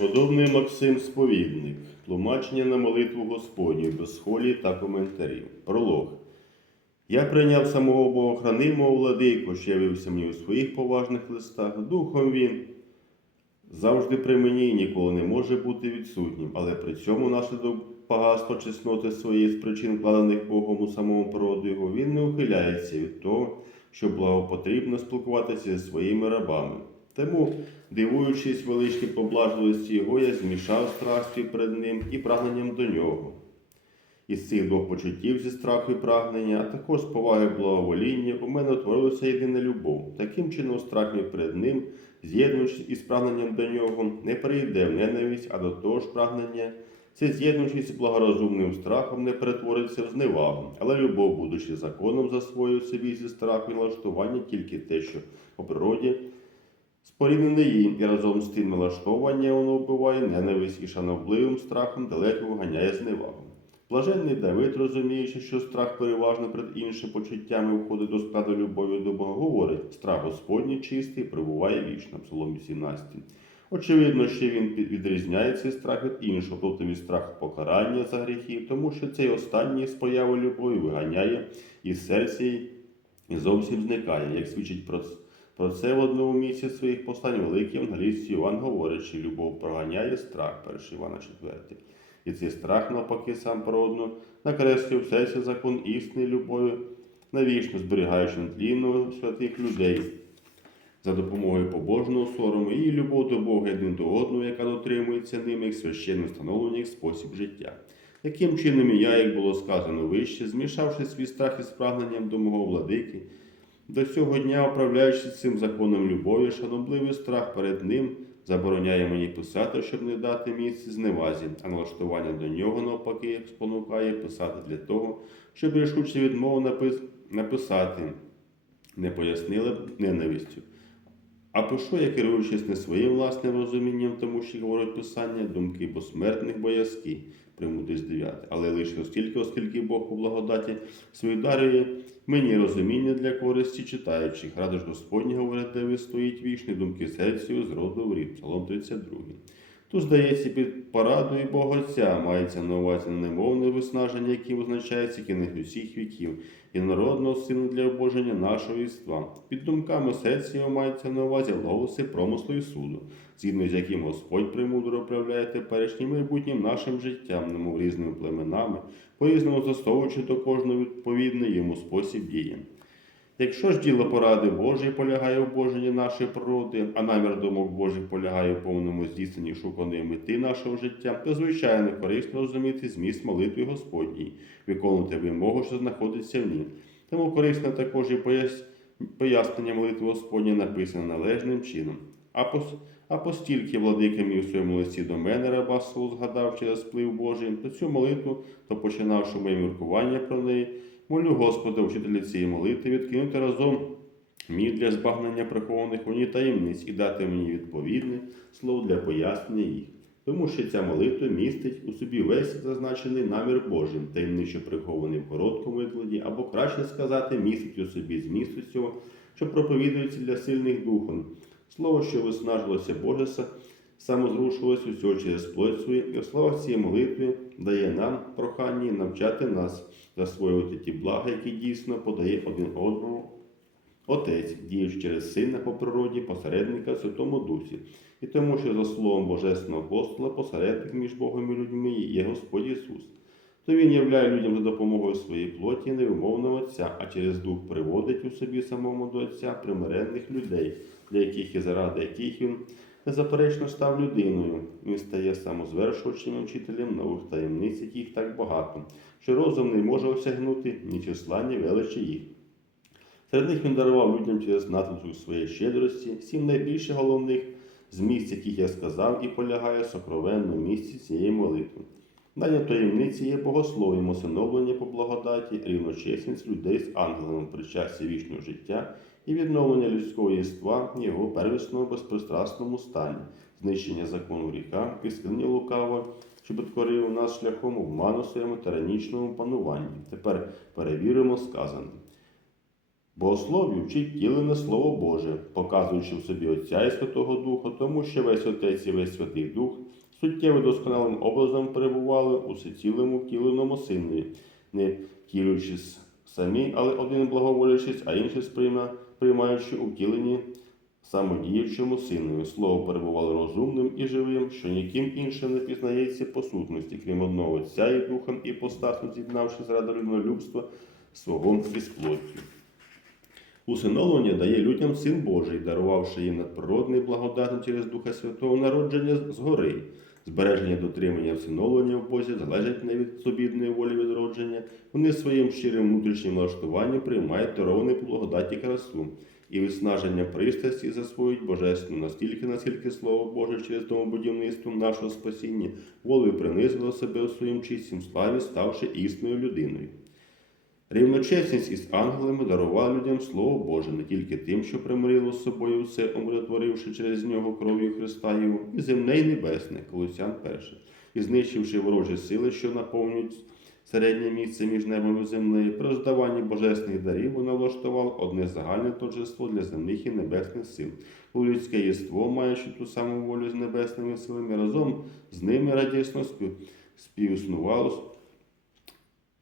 Преподобний Максим Сповідник, тлумачення на молитву Господню без холі та коментарів. Пролог. Я прийняв самого Богохранимого владику, що явився мені у своїх поважних листах. Духом він завжди при мені і ніколи не може бути відсутнім, але при цьому наслідок багатства чесноти своєї з причин, вкладених Богом у самому породу його, він не ухиляється від того, що благопотрібно спілкуватися зі своїми рабами. Тому, дивуючись величній поблажливості його, я змішав страх свій перед ним і прагненням до нього. Із цих двох почуттів зі страху і прагнення, а також з поваги благовоління, у мене утворилася єдина любов. Таким чином, страх мій перед ним, з'єднуючись із прагненням до нього, не перейде в ненависть, а до того ж прагнення. Це з'єднуючись з благорозумним страхом, не перетвориться в зневагу, але любов, будучи законом, засвоює собі зі страху і налаштування тільки те, що по природі споріднене їм, і разом з тим налаштовання воно вбиває ненависть і шанобливим страхом далеко виганяє зневагу. Блаженний Давид, розуміючи, що страх переважно перед іншими почуттями входить до складу любові до Бога, говорить, страх Господній чистий прибуває вічно, Псалом 18. Очевидно, що він відрізняє цей страх від іншого, тобто від страху покарання за гріхи, тому що цей останній з появи любові виганяє із серця і зовсім зникає, як свідчить про, про це в одному місці своїх послань великий англійський Іван говорить, що любов проганяє страх, 1 Івана 4. І цей страх, навпаки, сам породно накреслює в серці закон істинної любові, навічно зберігаючи нетлінно святих людей за допомогою побожного сорому і любов до Бога один до одного, яка дотримується ними як священно встановлення як спосіб життя. Яким чином і я, як було сказано вище, змішавши свій страх із прагненням до мого владики, до цього дня, управляючи цим законом любові, шанобливий страх перед ним забороняє мені писати, щоб не дати місце зневазі, а налаштування до нього навпаки спонукає писати для того, щоб рішуче відмову напис... написати, не пояснили б ненавистю. А пишу я керуючись не своїм власним розумінням, тому що говорить писання, думки посмертних боязки, примудрість 9. Але лише остільки, оскільки Бог у благодаті свої дарує мені розуміння для користі читаючих. Радиш Господні, говорить, де ви стоїть вічні думки серцю зроду роду в рід. Псалом 32. Тут, здається, під порадою богатця мається на увазі немовне виснаження, яке визначається кінець усіх віків, і народного сину для обоження нашого єства. Під думками серця мається на увазі голоси промислу і суду, згідно з яким Господь премудро управляє теперішнім майбутнім нашим життям, немов різними племенами, по-різному застосовуючи до кожного відповідний йому спосіб дії. Якщо ж діло поради Божої полягає в боженні нашої природи, а намір думок Божих полягає в повному здійсненні шуканої мети нашого життя, то звичайно корисно розуміти зміст молитви Господній, виконувати вимогу, що знаходиться в ній. Тому корисно також і пояснення молитви Господні написане належним чином. А пос... А постільки владика мій у своєму листі до мене, раба свого згадав через вплив Божий, то цю молитву, то починавши моє міркування про неї, молю Господа, вчителя цієї молитви, відкинути разом мій для збагнення прихованих у ній таємниць і дати мені відповідне слово для пояснення їх. Тому що ця молитва містить у собі весь зазначений намір Божий, таємниче прихований в короткому викладі, або краще сказати, містить у собі змісту цього, що проповідується для сильних духом. Слово, що виснажилося Боже, са- самозрушилось усього через плоть свою, і в словах цієї молитви дає нам прохання навчати нас засвоювати ті блага, які дійсно подає один одному Отець, діючи через Сина по природі, посередника в Святому Дусі, і тому, що за словом Божественного апостола, посередник між Богом і людьми є Господь Ісус. То Він являє людям за допомогою своєї плоті невимовного Отця, а через Дух приводить у собі самому до Отця примиренних людей, для яких і заради яких він незаперечно став людиною. Він стає самозвершувачем і вчителем нових таємниць, яких так багато, що розум не може осягнути ні числа, ні величі їх. Серед них він дарував людям через надлишок своєї щедрості, сім найбільше головних зміст, яких я сказав, і полягає в сокровенному місці цієї молитви. Дання таємниці є богослов'ям усиновлення по благодаті, рівночесність людей з ангелами при часі вічного життя і відновлення людського єства в його первісному безпристрасному стані, знищення закону гріха, підскрення лукаво, що підкорив нас шляхом обману своєму тиранічному пануванні. Тепер перевіримо сказане. Богослов'ю вчить втілене Слово Боже, показуючи в собі Отця і Святого Духа, тому що весь Отець і весь Святий Дух суттєво досконалим образом перебували у всецілому втіленому синові, не втілюючись самі, але один благоволячись, а інший сприйма- приймаючи у втіленні самодіючому синові. Слово перебувало розумним і живим, що ніким іншим не пізнається по сутності, крім одного Отця і Духом і постасно з'єднавши заради людинолюбства свого із плоттю. Усиновлення дає людям Син Божий, дарувавши їм надприродний благодатний через Духа Святого народження згори. Збереження дотримання всиновлення в Бозі залежить не від собідної волі відродження. Вони своїм щирим внутрішнім влаштуванням приймають дарований по благодаті красу і виснаження пристрасті засвоюють божественно настільки, наскільки Слово Боже через домобудівництво нашого спасіння волею принизило себе у своїм чистім славі, ставши існою людиною. Рівночесність із ангелами дарувала людям Слово Боже не тільки тим, що примирило з собою все, умиротворивши через нього кров'ю Христа Його, і земне, і небесне, Колосян перше, і знищивши ворожі сили, що наповнюють середнє місце між небом і землею, при роздаванні божественних дарів вона влаштувала одне загальне торжество для земних і небесних сил. Коли людське єство, маючи ту саму волю з небесними силами, разом з ними радісно співіснувало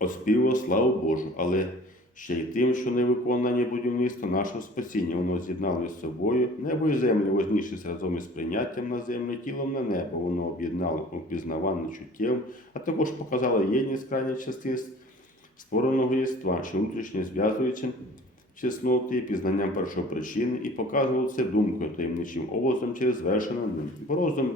оспівував славу Божу, але ще й тим, що невиконання будівництва нашого спасіння воно з'єднало з собою, небо і землю, вознішись разом із прийняттям на землю, тілом на небо, воно об'єднало упізнаванне чуттєвим, а також показало єдність крайніх частин створеного єства, що внутрішньо зв'язуючи чесноти пізнанням першопричини, і показувало це думкою таємничим образом через звершене ним. Бо розум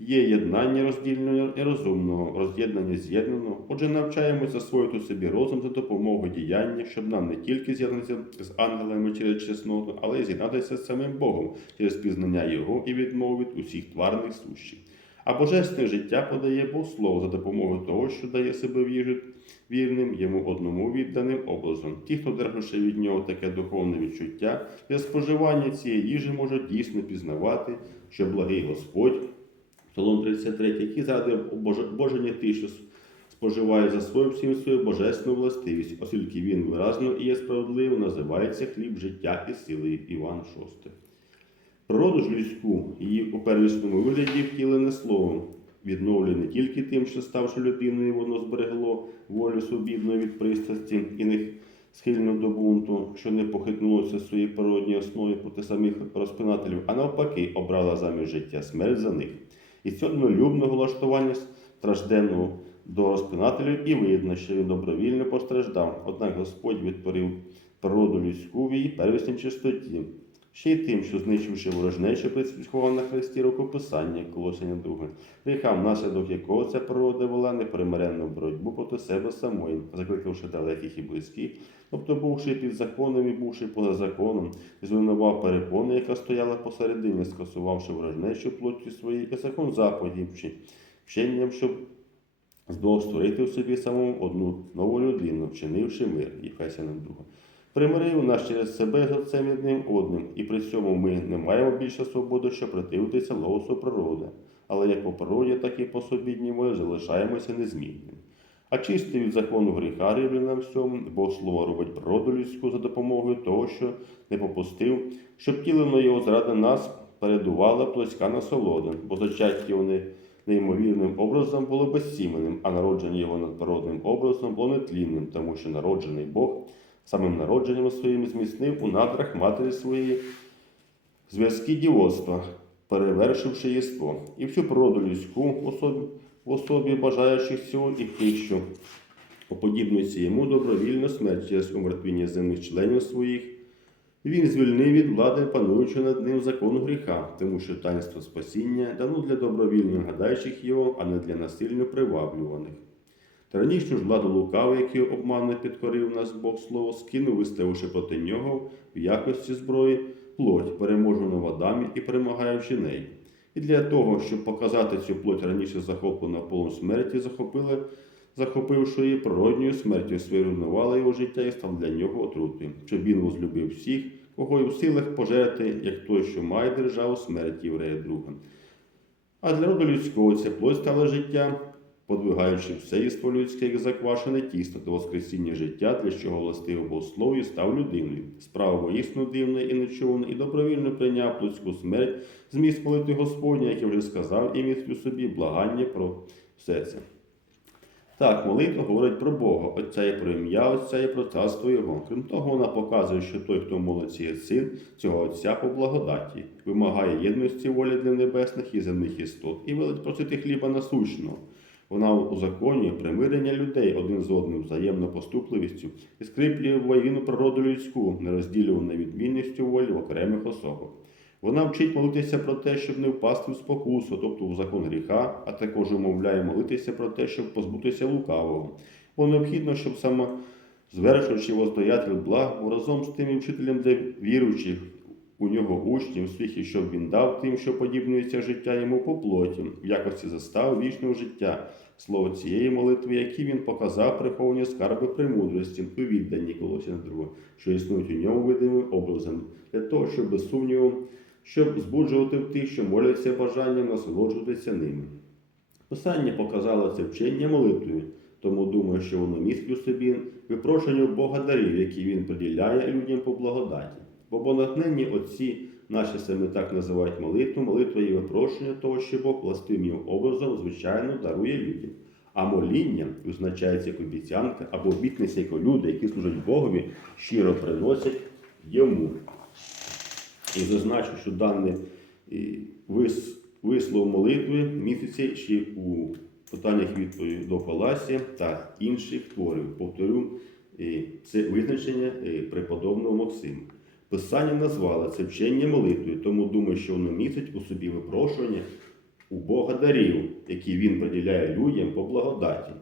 є єднання роздільного і розумного, роз'єднання з'єднаного. Отже, навчаємося засвоїти собі розум за допомогою діяння, щоб нам не тільки з'єднатися з ангелами через чесноту, але й з'єднатися з самим Богом через пізнання Його і відмову від усіх тварних сущих. А божественне життя подає Бог Слово за допомогою того, що дає себе віру вірним йому одному відданим образом. Ті, хто державши від нього таке духовне відчуття, для споживання цієї їжі можуть дійсно пізнавати, що благий Господь, Псалом 33, який заради обоження тих, що споживає за свою всім свою божественну властивість, оскільки він виразно і є справедливим, називається хліб життя і сили Іван 6. Природу ж людську, її у первісному вигляді втілене словом, відновлює не тільки тим, що ставши людиною, воно зберегло волю свобідну від пристрасті і не схильно до бунту, що не похитнулося в своїй природній основі проти самих розпинателів, а навпаки, обрала замість життя смерть за них. І цього любного влаштування стражденного до розпинателів і видно, що він добровільно постраждав. Однак Господь відтворив природу людську в її первісній чистоті. Ще й тим, що знищивши ворожнечу, присвяткував на хресті рукописання Колосення 2, гріха, внаслідок якого ця природа вела непримиренну боротьбу проти себе самої, закликавши далеких і близьких, тобто, бувши під законом і бувши поза законом, звинував перепону, яка стояла посередині, скасувавши ворожнечу плоттю своїй і закон заповідів, вченням, щоб з створити в собі самому одну нову людину, вчинивши мир, Єфесянам 2. Примирив нас через себе з отцем одним одним, і при цьому ми не маємо більше свободи, щоб противитися лосу природи, але як по природі, так і по собідній волі залишаємося незмінним. А чистий від закону гріха рівня нам всьому, бо слово робить природу людську за допомогою того, що не попустив, щоб тілено його зради нас передувала плоська насолода, бо зачаття вони неймовірним образом було безсіменним, а народження його надприродним образом було нетлінним, тому що народжений Бог самим народженням своїм зміцнив у надрах матері своєї зв'язки дівоцтва, перевершивши єство, і всю природу людську в особі бажаючих цього і тих, що уподібнюється йому добровільно смерть через умертвіння земних членів своїх. Він звільнив від влади, пануючи над ним закону гріха, тому що таїнство спасіння дано для добровільно гадаючих його, а не для насильно приваблюваних. Тиранічну ж владу лукаву, який обманно підкорив нас Бог слово, скинув, виставивши проти нього в якості зброї плоть, переможену водами і перемагаючи неї. І для того, щоб показати цю плоть раніше захоплену полом смерті, захопили, захопивши її природньою смертю, своєю його життя і став для нього отрутою, щоб він возлюбив всіх, кого й в силах пожерти, як той, що має державу смерті єврея друга. А для роду людського ця плоть стала життя, подвигаючи все єство людське, як заквашене тісто до воскресіння життя, для чого властиво богослов'ю став людиною. Справа воїсну дивна і нечувана, і добровільно прийняв плотську смерть, зміст молити Господня, як я вже сказав, і містю собі благання про все це. Так, молитва говорить про Бога, Отця і про ім'я Отця і про царство Його. Крім того, вона показує, що той, хто молиться, є син цього Отця по благодаті, вимагає єдності волі для небесних і земних істот, і велить просити хліба насущного. Вона узаконює примирення людей один з одним взаємно поступливістю і скріплює воєнну природу людську, нерозділювану відмінністю волі в окремих особах. Вона вчить молитися про те, щоб не впасти в спокусу, тобто в закон гріха, а також умовляє молитися про те, щоб позбутися лукавого. Бо необхідно, щоб саме звершуючи возстоятель благ, разом з тим і вчителем для віруючих у нього учнів і щоб він дав тим, що подібнується життя йому по плоті, в якості застави вічного життя. Слово цієї молитви, які він показав приховані скарби премудрості у відданні колосі на друге, що існують у ньому видимим образом, для того, щоб без сумніву, щоб збуджувати в тих, що моляться бажанням насолоджуватися ними. Писання показало це вчення молитвою, тому думаю, що воно містить у собі випрошення Бога дарів, які він приділяє людям по благодаті. Бо бонатненні отці наші саме так називають молитву, молитва є випрошення того, що Бог властивим його образом, звичайно, дарує людям. А моління визначається як обіцянка або обітниця, яку люди, які служать Богові, щиро приносять йому. І зазначу, що дане вис- вислов молитви міститься ще у питаннях відповіді до Паласія та інших творів. Повторю, це визначення преподобного Максима. Писання назвало це вчення молитвою, тому думаю, що воно містить у собі випрошування у Бога дарів, які він приділяє людям по благодаті.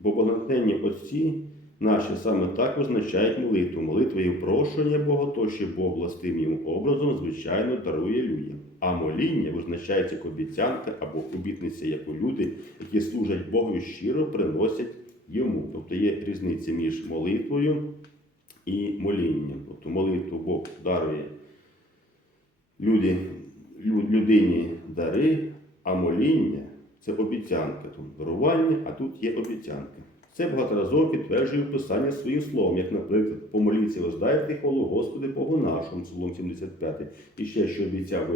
Бо благодатні отці наші саме так визначають молитву. Молитва є впрошення Бога, то що Бог властим йому образом, звичайно, дарує людям. А моління визначається як обіцянка або обітниця, яку люди, які служать Богу щиро, приносять йому. Тобто є різниця між молитвою і молінням. Тобто молитву Бог дарує люди, людині дари, а моління це обіцянка. Тут дарування, а тут є обіцянка. Це багаторазово підтверджує Писання своїм словом, як, наприклад, помоліться, воздайте хвалу Господи Богу нашому, Псалом 75, і ще що обіцяв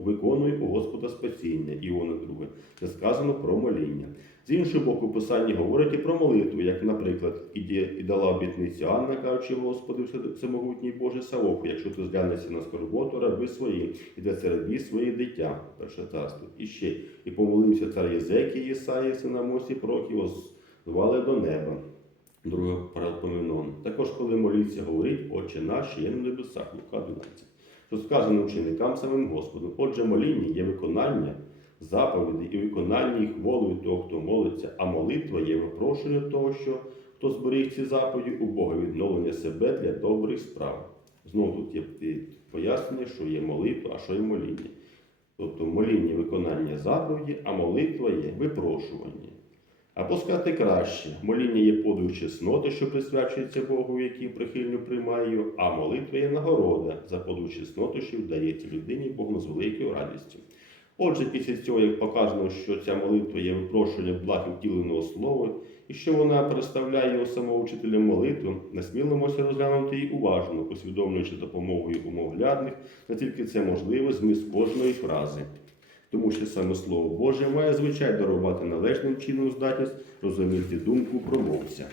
виконую у Господа спасіння, Іона 2. Це сказано про моління. З іншого боку, Писання говорить і про молитву, як, наприклад, і, дала обітницю Анна, кажучи, Господи, все- всемогутній Боже Савоху, якщо ти зглянешся на скорботу, раби свої, і це рабі свої дитя, перше царство. І ще, і помолився цар Єзекій Єсаї, сина Мосі, пророк, і звали до неба. Друге паралпоменон. Також, коли моліться, говорить, Отче наш, є на небесах, Лука 12. Що сказано ученикам самим Господу. Отже, моління є виконання заповідей і виконання їх волею того, хто молиться, а молитва є випрошення того, що хто зберіг ці заповіді у Бога відновлення себе для добрих справ. Знову тут є пояснення, що є молитва, а що є моління. Тобто моління виконання заповіді, а молитва є випрошування. Або сказати краще, моління є подвиг чесноти, що присвячується Богу, який прихильно приймає його, а молитва є нагорода за подвиг чесноти, що вдається людині Богу з великою радістю. Отже, після цього, як показано, що ця молитва є випрошення благ і втіленого слова, і що вона представляє його самого вчителя молитви, насмілимося розглянути її уважно, усвідомлюючи допомогою умовлядних, наскільки це можливо зміст кожної фрази. Тому що саме Слово Боже має звичай дарувати належним чином здатність розуміти думку промовця.